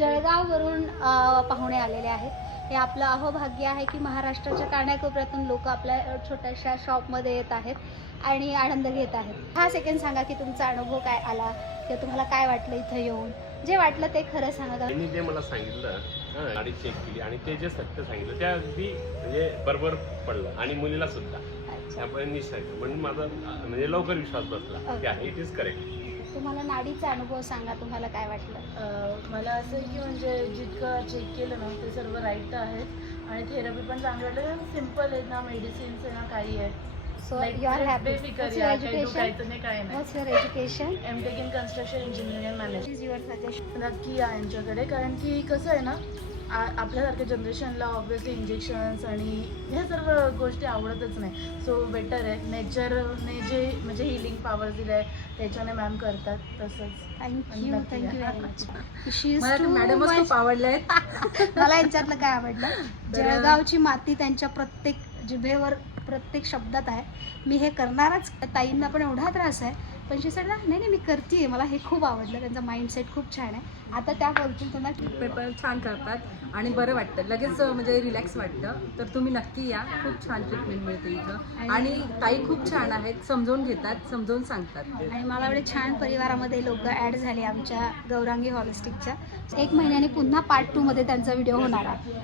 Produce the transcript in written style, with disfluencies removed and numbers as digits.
जळगाववरून पाहुणे आलेले आहेत। हे आपलं अहोभाग्य आहे की महाराष्ट्राच्या कानाकोपऱ्यातून लोक आपल्या छोट्याशा शॉपमध्ये येत आहेत आणि आनंद घेत आहेत। हा सेकंड सांगा की तुमचा अनुभव काय आला किंवा तुम्हाला काय वाटलं इथं येऊन, जे वाटलं ते खरं सांगा। त्यांनी जे मला सांगितलं, गाडी चेक केली आणि ते जे सत्य सांगितलं ते अगदी म्हणजे बरोबर पडलं आणि मुलीला सुद्धा त्यामुळे निश्चित म्हणून माझा म्हणजे लवकर विश्वास बसला की आहे, इट इज करेक्ट। तुम्हाला नाडीचा अनुभव सांगा, तुम्हाला काय वाटलं? मला असं आहे की म्हणजे जितकं चेक केलं ना ते सर्व राईट आहे आणि थेरपी पण चांगली वाटलं, सिम्पल आहे ना, मेडिसिन्स आहे ना, काही आहे। So you are happy. What's your education? What's your education? M.Tech in Construction Engineering and What Management. is your suggestion? नक्की आहे यांच्याकडे, कारण की कसं आहे ना, आपल्यासारख्या जनरेशनला ऑब्विसली इंजेक्शन्स आणि ह्या सर्व गोष्टी आवडतच नाही। सो बेटर आहे, नेचरने जे म्हणजे हिलिंग पॉवर दिलं आहे त्याच्याने मॅम करतात तसंच। Thank you very much. मला मॅडमच खूप आवडल्या आहेत। मला यांच्यातलं काय आवडलं, जळगावची माती त्यांच्या प्रत्येक जिभेवर प्रत्येक शब्दात आहे। मी हे करणारच। ताईंना पण एवढा त्रास आहे पण शी सगळं नाही नाही मी करते, मला हे खूप आवडलं, त्यांचा माइंडसेट खूप छान आहे। आता त्या बोलतील त्यांना पेपर छान करतात आणि बरं वाटतं, लगेच म्हणजे रिलॅक्स वाटतं। तर तुम्ही नक्की या, खूप छान ट्रीटमेंट मिळते इथं आणि ताई खूप छान आहेत, समजावून घेतात, समजावून सांगतात। आणि मला एवढे छान परिवारामध्ये लोक ॲड झाले आमच्या गौरांगी हॉलिस्टिकच्या। 1 महिन्याने पुन्हा पार्ट 2 मध्ये त्यांचा व्हिडिओ होणार आहे।